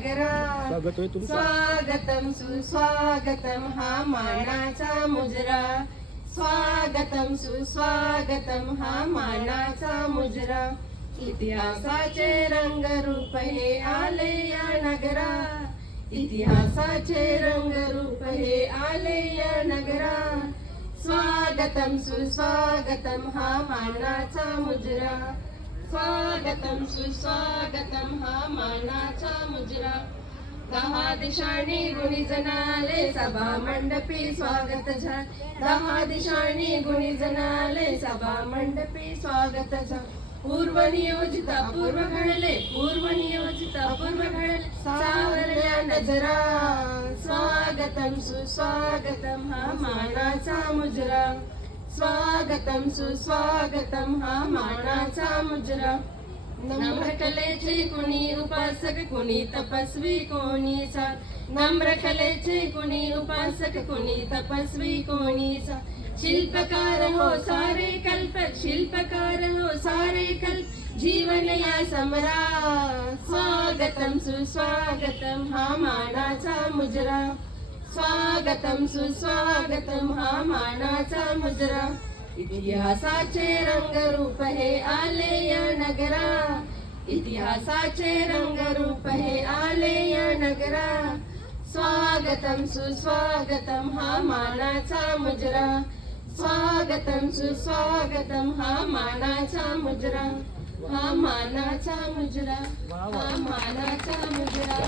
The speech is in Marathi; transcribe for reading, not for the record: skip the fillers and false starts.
नगरा. स्वागतम सुस्वागतम हा मानाचा मुजरा. स्वागतम सुस्वागतम हा मानाचा मुजरा. इतिहासाचे रंगरूप हे आले या नगरा. इतिहासाचे रंगरूप हे आले या नगरा. स्वागतम सुस्वागतम हा मानाचा मुजरा. स्वागतम सुस्वागतम हा मानाचा मुजरा. 10 दिशांनी गुणीजन आले सभा मंडपी स्वागत झाले. 10 दिशांनी गुणीजन आले सभा मंडपी स्वागत झाले. पूर्व नियोजिता पूर्व घडले. पूर्व नियोजिता पूर्व घडले. सावरल्या नजरा. स्वागतम सुस्वागतम हा मानाचा मुजरा. स्वागतम सुस्वागतम हा मानाचा मुजरा. नम्र कलेचे कुणी उपासक कुणी तपस्वी कोणीचा. नम्र कलेचे कुणी उपासक कुणी तपस्वी कोणीचा. शिल्पकार हो सारे कल्प. शिल्पकार हो सारे कल्प. जीवन या समरा. स्वागतम सुस्वागतम हा मानाचा मुजरा. स्वागतम सुस्वागतम हा मानाचा मुजरा. इतिहासाचे रंगरूप हे आले या नगरा. इतिहासाचे रंगरूप हे आले या नगरा. स्वागतम सुस्वागतम हा मानाचा मुजरा. स्वागतम सुस्वागतम हा मानाचा मुजरा. हा मानाचा मुजरा. हा मानाचा मुजरा.